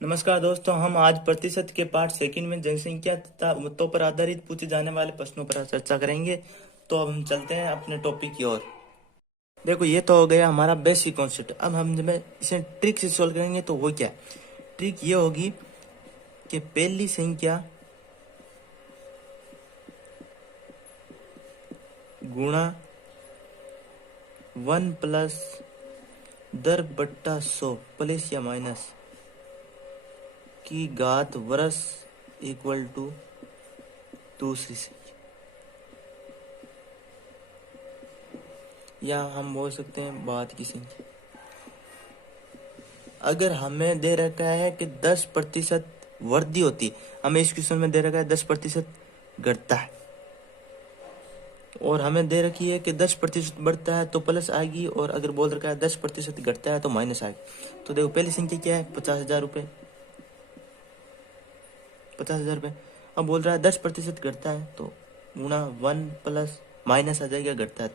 नमस्कार दोस्तों, हम आज प्रतिशत के पाठ सेकंड में जनसंख्या तथा मतों पर आधारित पूछे जाने वाले प्रश्नों पर चर्चा करेंगे। तो अब हम चलते हैं अपने टॉपिक की ओर। देखो, ये तो हो गया हमारा बेसिक कॉन्सेप्ट। अब हम जब इसे ट्रिक से सोल्व करेंगे तो वो क्या है? ट्रिक ये होगी कि पहली संख्या गुणा 1 प्लस 10/100 प्लस या माइनस की घात वर्ष इक्वल टू दूसरी संख्या, या हम बोल सकते हैं बाद की संख्या। अगर हमें दे रखा है कि 10% वृद्धि होती है, हमें इस क्वेश्चन में दे रखा है 10% घटता है, और हमें दे रखी है कि 10% बढ़ता है तो प्लस आएगी, और अगर बोल रखा है 10% घटता है तो माइनस आएगी। तो देखो, पहली संख्या क्या है? 50,000 रुपये। 50,000 रुपये। अब बोल रहा है 10% घटता है तो गुणा 1 प्लस माइनस आ जाएगा, घटता है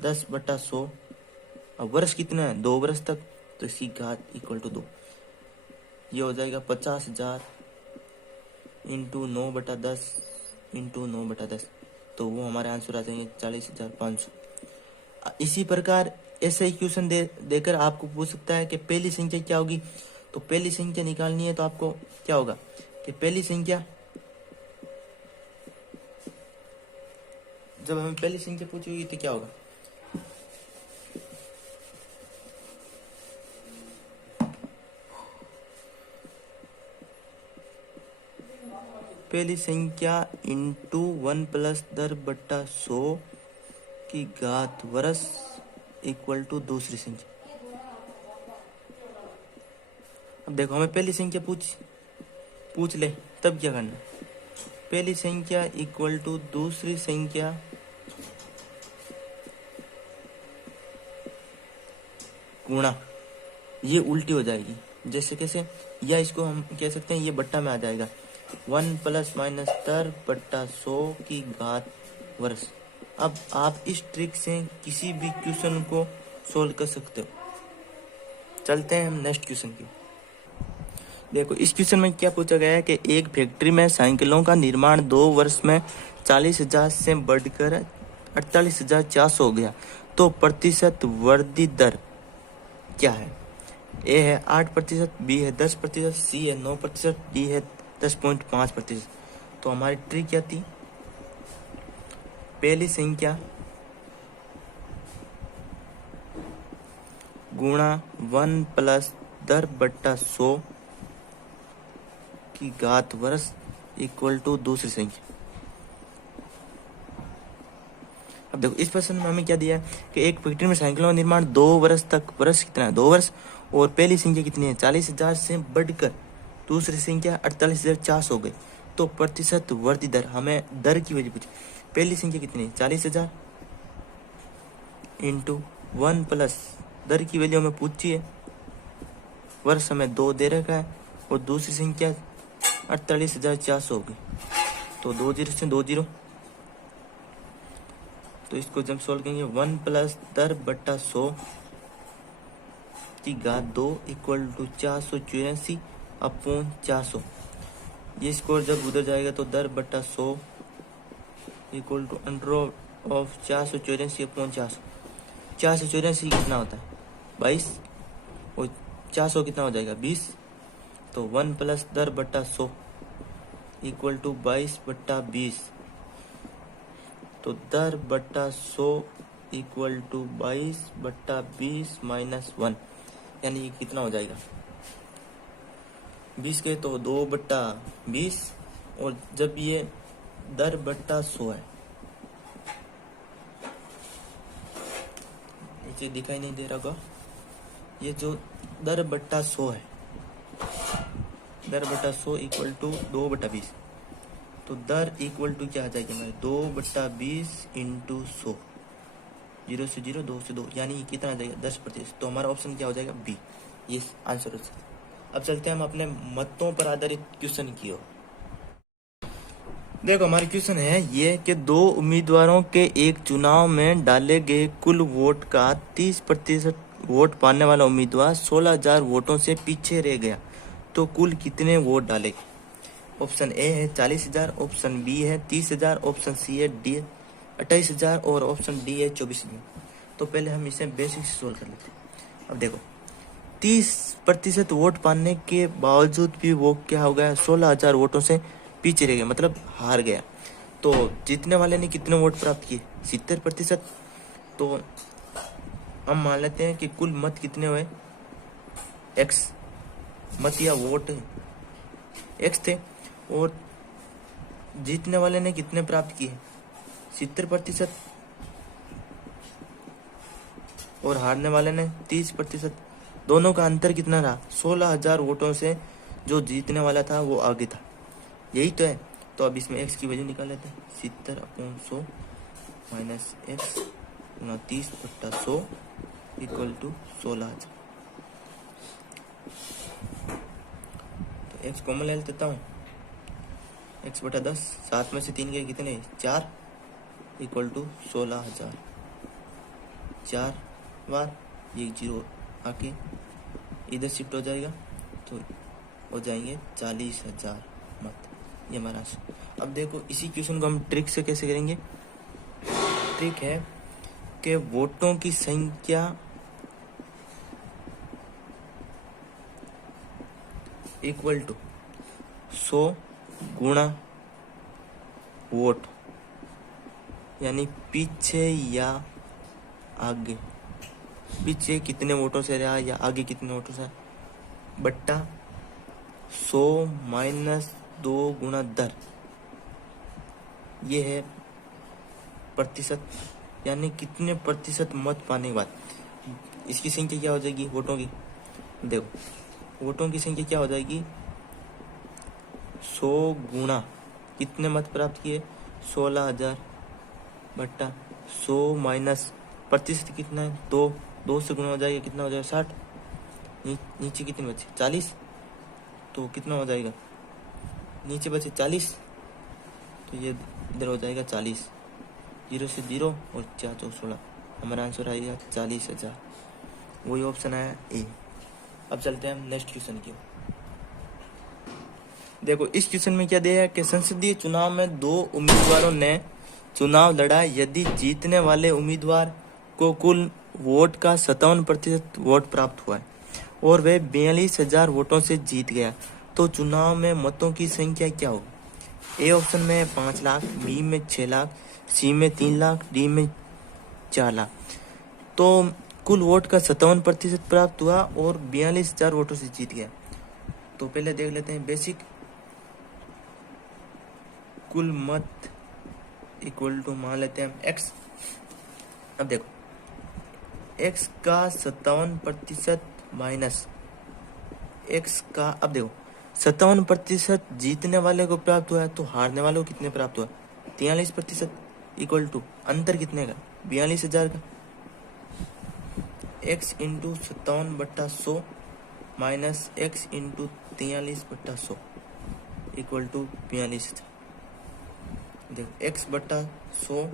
10/100। अब वर्ष कितना है? 2 वर्ष तक, तो इसकी घात इक्वल टू 2। ये हो जाएगा 50,000 इंटू 9/10 इंटू 9/10, तो वो हमारे आंसर आ जाएंगे 40,500। इसी प्रकार ऐसे इक्वेशन देकर आपको पूछ सकता है कि पहली संख्या क्या होगी। तो पहली संख्या निकालनी है तो आपको क्या होगा कि पहली संख्या, जब हमें पहली संख्या पूछी होगी तो क्या होगा? पहली संख्या इंटू 1 प्लस 10/100 की घात वर्ष इक्वल टू दूसरी संख्या। अब देखो, हमें पहली संख्या पूछ ले, तब क्या करना? पहली संख्या इक्वल टू दूसरी संख्या गुणा, ये उल्टी हो जाएगी। जैसे कैसे? या इसको हम कह सकते हैं, ये बट्टा में आ जाएगा 1 प्लस माइनस 10/100 की घात वर्ष। अब आप इस ट्रिक से किसी भी क्वेश्चन को सोल्व कर सकते हो। चलते हैं हम नेक्स्ट क्वेश्चन की। देखो, इस क्वेश्चन में क्या पूछा गया है कि एक फैक्ट्री में साइकिलों का निर्माण 2 वर्ष में 40,000 से बढ़कर 48,400 हो गया, तो प्रतिशत वृद्धि दर क्या है? ए है 8%, बी है 10%, सी है 9%, डी है 10.5%। तो हमारी ट्रिक क्या थी? पहली संख्या गुणा 1 प्लस 10/100 की घात वर्ष इक्वल टू दूसरी संख्या। अब देखो, इस प्रश्न में हमें क्या दिया है कि एक फैक्ट्री में साइकिलों का निर्माण 2 वर्ष तक, वर्ष कितना है? 2 वर्ष, और पहली संख्या कितनी है? 40,000 से बढ़कर दूसरी संख्या 48,400 हो गई, तो प्रतिशत वृद्धि दर, हमें दर की वजह पूछी। पहली संख्या कितनी है? 40,000 इंटू 1 प्लस दर की वैल्यू हमें पूछी है, वर्ष हमें 2 दे रखा है, और दूसरी संख्या 48,400 हो गई, तो 2 जीरो से 2 जीरो, तो इसको जब सोल्व करेंगे 1 प्लस 10/100 की घात 2 इक्वल टू 484/400। ये स्कोर जब उधर जाएगा तो 10/100 इक्वल टू अंडर ऑफ 484/400। 484 कितना होता है? 22, और 400 कितना हो जाएगा? 20। तो 1 प्लस 10/100 इक्वल टू 22/20, तो 10/100 इक्वल टू 22/20 माइनस 1, यानी कितना हो जाएगा? 20 के तो 2/20, और जब ये 10/100 है, नीचे दिखाई नहीं दे रहा होगा, ये जो 10/100 है, 10/100 इक्वल टू 2/20, तो दर इक्वल टू क्या आ जाएगी हमारे? 2/20 इंटू 100, 0 से 0, 2 से 2, यानी कितना आ जाएगा? 10%। तो हमारा ऑप्शन क्या हो जाएगा? बी, ये आंसर हो जाएगा। अब चलते हैं हम अपने मतों पर आधारित क्वेश्चन की ओर। देखो, हमारा क्वेश्चन है ये कि 2 उम्मीदवारों के एक चुनाव में डाले गए कुल वोट का 30% वोट पाने वाला उम्मीदवार 16,000 वोटों से पीछे रह गया, तो कुल कितने वोट डालेगी? ऑप्शन ए है 40,000, ऑप्शन बी है 30,000, ऑप्शन सी है डी 28,000 और ऑप्शन डी है 24,000। तो पहले हम इसे बेसिक से सोल्व कर लेते हैं। अब देखो 30% वोट पाने के बावजूद भी वो क्या हो गया, 16,000 वोटों से पीछे रह गया, मतलब हार गया। तो जीतने वाले ने कितने वोट प्राप्त किए? 70%। तो हम मान लेते हैं कि कुल मत कितने हुए, एक्स मत या वोट एक्स थे, और जीतने वाले ने कितने प्राप्त किए? 70%, और हारने वाले ने 30%। दोनों का अंतर कितना रहा? 16,000 वोटों से जो जीतने वाला था वो आगे था। यही तो है। तो अब इसमें एक्स की वैल्यू निकाल लेते हैं। 70/100 माइनस एक्स गुना 30/100 इक्वल टू 16,000। तो एक्स कॉमन ले लेता हूँ। x/10, 7 में से 3 गए कितने? 4 इक्वल टू 16,000। 4 बार ये 0 आके इधर शिफ्ट हो जाएगा, तो हो जाएंगे 40,000 मत। ये हमारा आंसर। अब देखो इसी क्वेश्चन को हम ट्रिक से कैसे करेंगे। ट्रिक है कि वोटों की संख्या इक्वल टू 100 गुणा वोट, यानी पीछे या आगे, पीछे कितने वोटों से रहा या आगे कितने वोटों से, बट्टा 100 माइनस 2 गुणा दर, ये है प्रतिशत, यानी कितने प्रतिशत मत पाने के बाद इसकी संख्या क्या हो जाएगी वोटों की। देखो वोटों की संख्या क्या हो जाएगी, 100 गुणा कितने मत प्राप्त किए, 16,000 बट्टा 100 माइनस प्रतिशत कितना है, 2 से गुणा हो जाएगा, कितना हो जाएगा 60, नीचे कितने बचे 40, तो कितना हो जाएगा, नीचे बचे 40, तो ये इधर हो जाएगा 40, 0 से 0 और 4 चौक 16, हमारा आंसर आएगा 40,000। वही ऑप्शन आया ए। अब चलते हैं हम नेक्स्ट क्वेश्चन की। देखो इस क्वेश्चन में क्या दिया है कि संसदीय चुनाव में 2 उम्मीदवारों ने चुनाव लड़ा, यदि जीतने वाले उम्मीदवार को कुल वोट का 57% वोट प्राप्त हुआ है और वह 42,000 वोटों से जीत गया, तो चुनाव में मतों की संख्या क्या होगी? ए ऑप्शन में 5 लाख, बी में 6 लाख, सी में 3 लाख, डी में 4 लाख। तो कुल वोट का 57% प्राप्त हुआ और 42,000 वोटों से जीत गया। तो पहले देख लेते हैं बेसिक। कुल मत इक्वल टू मान लेते हैं हम एक्स। अब देखो एक्स का 57% माइनस एक्स का, अब देखो 57% जीतने वाले को प्राप्त हुआ है, तो हारने वाले को कितने प्राप्त हुआ, 43% इक्वल टू अंतर कितने का, 42,000 का। X into 57/100 minus x into 43/100 equal to 42,000। देखो एक्स बट्टा 100,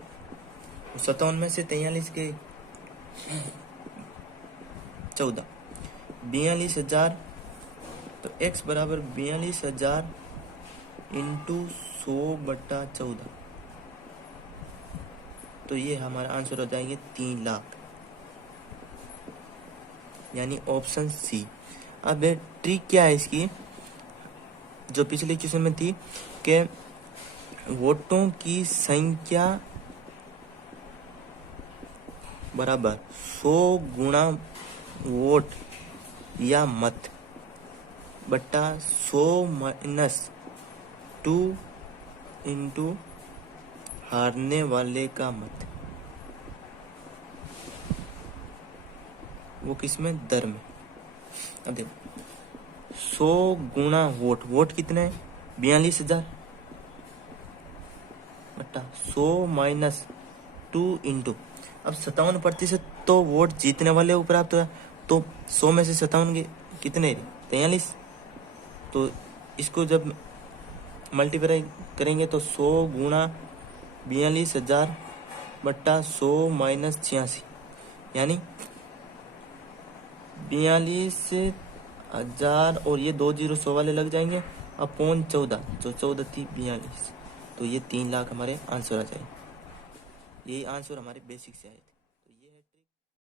57 में से 43 के 14, 42,000, तो x बराबर 42,000 इंटू 100/14, तो ये हमारा आंसर हो जाएंगे 3 लाख, यानी ऑप्शन सी। अब ट्रिक क्या है इसकी, जो पिछले क्वेश्चन में थी कि वोटों की संख्या बराबर 100 गुणा वोट या मत बट्टा 100 माइनस 2 इंटू हारने वाले का मत, वो किसमें, दर में। अब देखो 100 गुणा वोट, वोट कितने हैं 42,000 बट्टा 100 माइनस 2 इंटू, अब 57% तो वोट जीतने वाले को प्राप्त हुआ, तो 100 में से 57 कितने 43, तो इसको जब मल्टीप्लाई करेंगे तो 100 गुणा 42,000 बट्टा 100 माइनस 86, यानी 42 हजार और ये 2 जीरो 100 वाले लग जाएंगे अपॉन 14, जो 14 थी 42, तो ये 3 लाख हमारे आंसर आ जाएंगे। यही आंसर हमारे बेसिक से आए थे।